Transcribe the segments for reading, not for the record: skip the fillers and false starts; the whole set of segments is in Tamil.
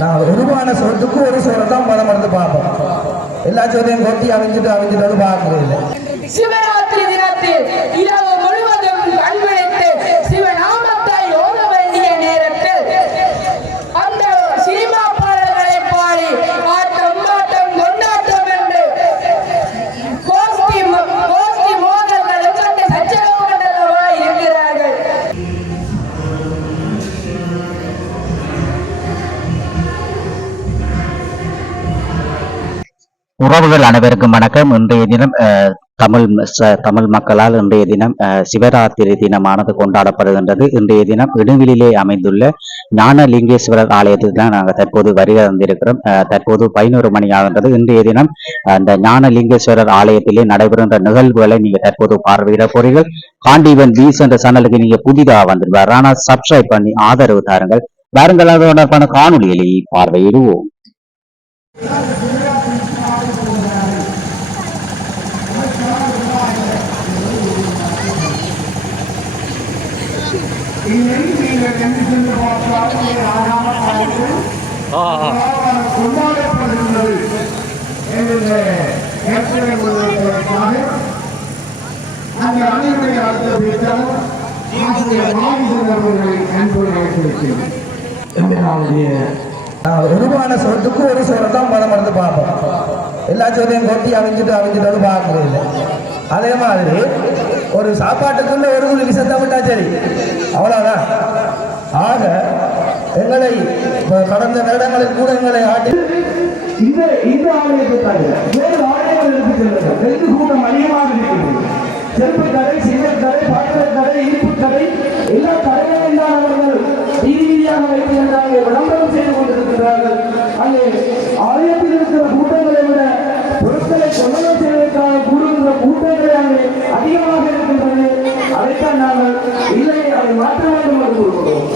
நான் உருவான சோத்துக்கு ஒரு சோறை தான் மனம் மறந்து பார்ப்போம். எல்லா சோறையும் கொட்டி அவிஞ்சிட்டு பார்க்கறது. சிவராத்திரி தினத்தில் இரவு முழுவதும் கண்விழித்து சிவநாமத்தை ஓத வேண்டிய நேரத்தில் அந்த சினிமா பாடல்களை பாடி ஆட்டம் பாட்டம் கொண்டாட்டம் என்று கோஷ்டி மோதல்களும் சண்டை சச்சரவுகளவாய் இருக்கிறார்கள். உறவுகள் அனைவருக்கும் வணக்கம். இன்றைய தினம் தமிழ் மக்களால் இன்றைய தினம் சிவராத்திரி தினமானது கொண்டாடப்படுகின்றது. இன்றைய தினம் இடுவிலே அமைந்துள்ள ஞானலிங்கேஸ்வரர் ஆலயத்தில் தான் நாங்கள் தற்போது வருகை தந்திருக்கிறோம். தற்போது 11 மணி ஆகின்றது. இன்றைய தினம் அந்த ஞானலிங்கேஸ்வரர் ஆலயத்திலே நடைபெறுகின்ற நிகழ்வுகளை நீங்க தற்போது பார்வையிட போறீர்கள். காண்டிவன் வீஸ் என்ற சேனலுக்கு நீங்க புதிதாக வந்துருவார். ஆனால் சப்ஸ்கிரைப் பண்ணி ஆதரவு தாருங்கள். வாருங்கள், அதோட காணொலிகளை பார்வையிடுவோம். உருவான சோத்துக்கு ஒரு சோறை தான் மனம் மறந்து பார்ப்போம். எல்லா சோறையும் கொட்டி அவிஞ்சிட்டு பார்க்கறது. அதே மாதிரி ஒரு சாப்பாட்டுக்குள்ள ஒரு துளி விஷத்தை விட்டா சரி, அவ்வளவுதான். ஆக எங்களை கடந்த வருடங்களில் கூட எங்களை ஆட்டி இந்த ஆலயத்தை வேறு ஆலயங்கள் எடுத்து செல்லுங்கள். வெகு கூட்டம் அதிகமாக இருக்கிறது. செருப்பு கடை, சிமெண்ட் கடை, பாத்திர கடை, இனிப்பு கடை, எல்லா கடைகளையும் தான் அவர்கள் வீதியாக வைத்திருந்தாங்க, விளம்பரம் செய்து கொண்டிருக்கிறார்கள். அங்கே ஆலயத்தில் இருக்கிற கூட்டங்களை விட பொருட்களை கொள்ளையை செய்வதற்காக கூடுகின்ற கூட்டங்கள் அங்கே அதிகமாக இருக்கின்றது. அதைத்தான் நாங்கள் இல்லை, அதை மாற்ற வேண்டும் என்று கூறுகிறோம்.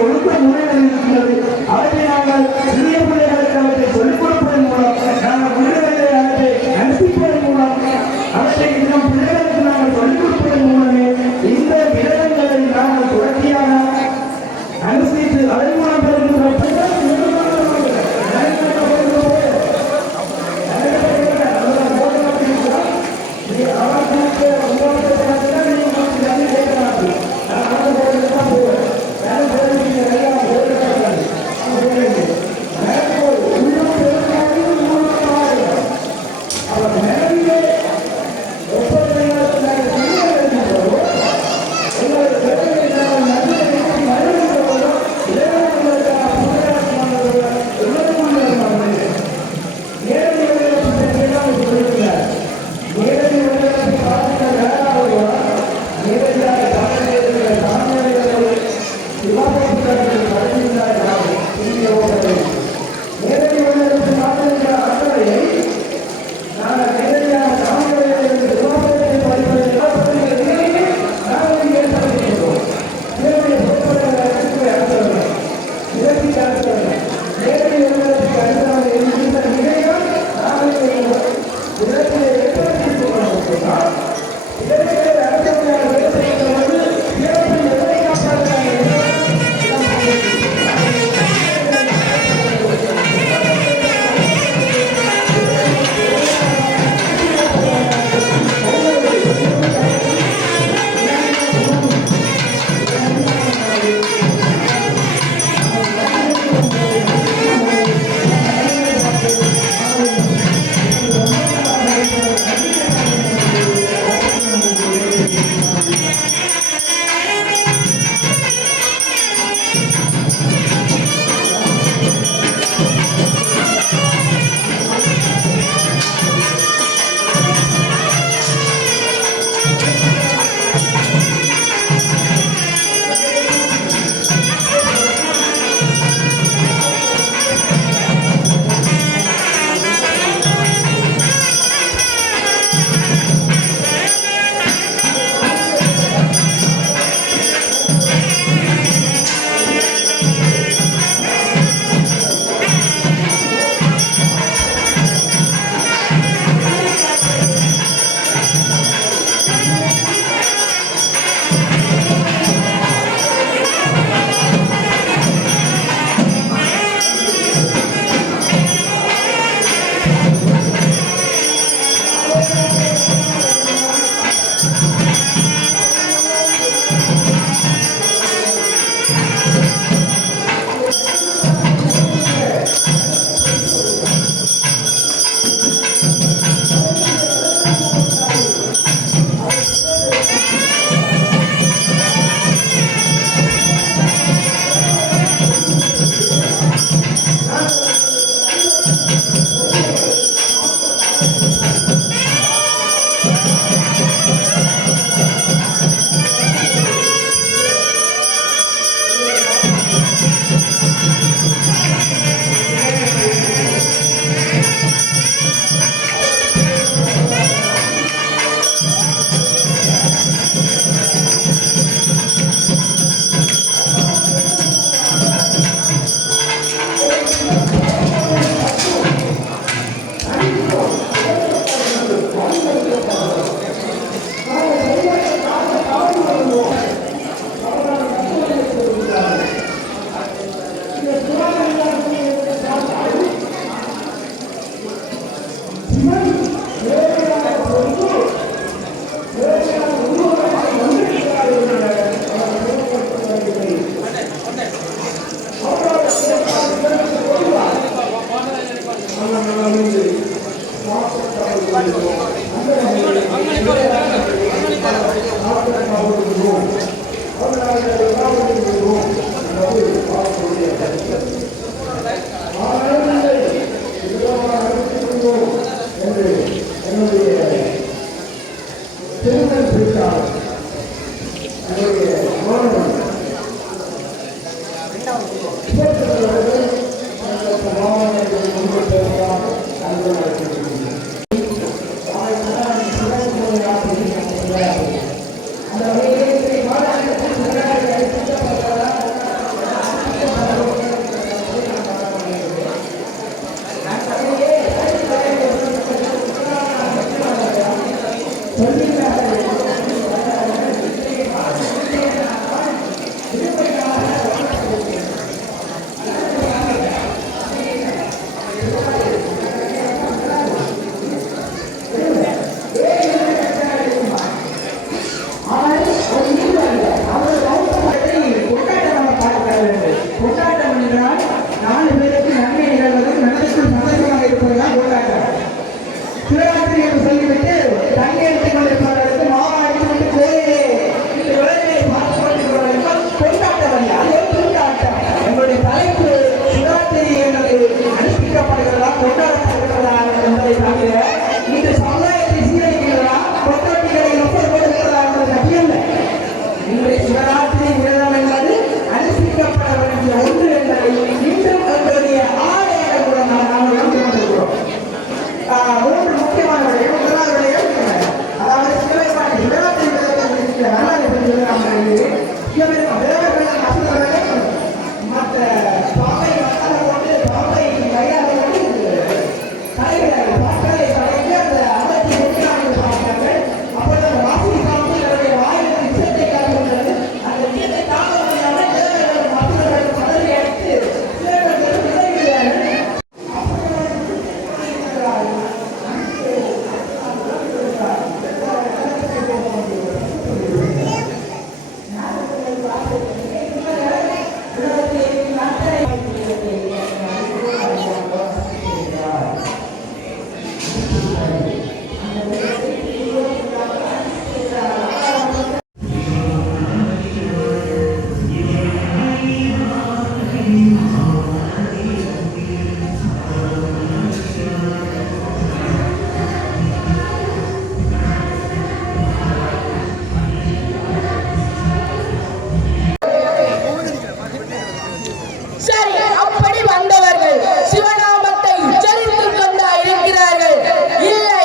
ஒழுக்க முறைகள் இருக்கிறது. அவற்றை நாங்கள் சிறிய பிள்ளைகளுக்கு அவற்றை சொல்லிக் கொடுப்பதன் மூலம் நாங்கள் முறைகளை அவற்றை அனுப்பிப்பதன் மூலம் அவற்றை நம் பிள்ளைகளுக்கு நாங்கள் சொல்லிக் கொடுப்பதன் மூலமே இந்த விடயங்களை நாங்கள் தொடர்ச்சியாக அனுசரித்து அதன் மூலம் பெறுகின்ற சரி, அப்படி வந்தவர்கள் சிவநாமத்தை உச்சரித்துக் கொண்டா இருக்கிறார்கள். இல்லை,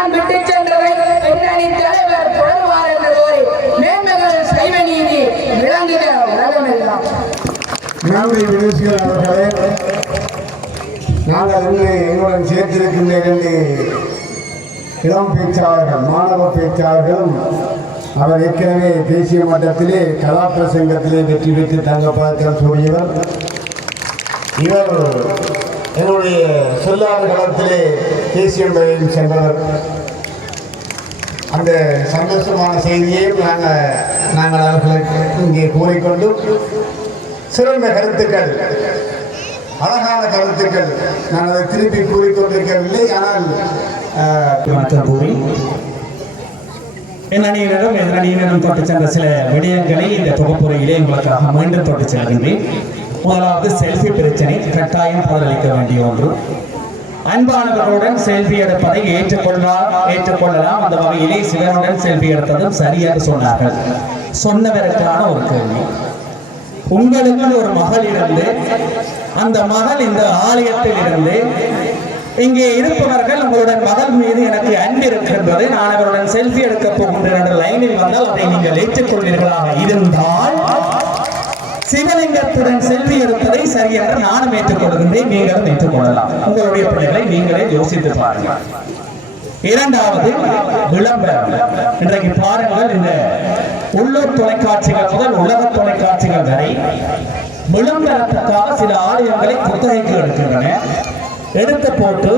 நான் விட்டு சென்றவை முன்னணி தலைவர் தொடர்வார் என்று கோரி மேன்மைகள் சைவ நீதி விளங்கிட உலகமெல்லாம். நன்றி வினிஸ்கர் அவர்களே. நாங்கள் இன்று எங்களுடன் சேர்த்திருக்கின்ற 2 இளம் பேச்சாளர்கள், மாணவ பேச்சாளர்களும் அவர் ஏற்கனவே தேசிய மட்டத்திலே கலாப்பிரசங்கத்திலே வெற்றி பெற்று தங்கப்பதக்கம் சூடியவர். இவர் என்னுடைய சொல்லாத களத்திலே தேசிய முறையில் சென்றவர். அந்த சந்தோஷமான செய்தியையும் நாங்கள் அவர்களுக்கு இங்கே கூறிக்கொண்டு சிறந்த கருத்துக்கள், அழகான கருத்துக்கள், நான் அதை திருப்பி கூறிக்கொண்டிருக்கவில்லை. ஆனால் கூறி என் அணியினரும் தொட்டு சென்ற சில விடயங்களை இந்த தொகுப்புரையிலே உங்களுக்காக மீண்டும் தொட்டு செல்கின்றேன். முதலாவது செல்ஃபி பிரச்சனை கட்டாயம் பதிலளிக்க வேண்டிய ஒன்று. அன்பானவர்களுடன் செல்ஃபி எடுப்பதை ஏற்றுக்கொள்ளலாம். அந்த வகையிலே சிவனுடன் செல்ஃபி எடுத்ததும் சரியாக சொன்னார்கள். சொன்னவருக்கான ஒரு கேள்வி, உங்களுக்கு ஒரு மகள் இருந்து அந்த மகள் இந்த ஆலயத்தில் இருந்து இங்கே இருப்பவர்கள் உங்களுடன் மகள் மீது எனக்கு அன்பு இருக்கின்றது, நான் அவருடன் செல்ஃபி எடுக்க போகின்றேன் என்ற லைனில் வந்தால் அதை நீங்கள் ஏற்றுக்கொள்வீர்களாக இருந்தால் சிவலிங்கத்துடன் செல்வி எடுப்பதை சரியாக நானும் ஏற்றுக்கொள்கின்றேன், நீங்களும் ஏற்றுக்கொள்ளலாம். உங்களுடைய பிள்ளைகளை நீங்களே யோசித்து பாருங்கள். இரண்டாவது விளம்பரம். இன்றைக்கு பாருங்கள், இந்த உள்ளூர் தொலைக்காட்சிகள் முதல் உலக தொலைக்காட்சிகள் வரை விளம்பரத்துக்காக சில ஆலயங்களை குத்தகைக்கு எடுக்கின்றன. எடுத்து போட்டு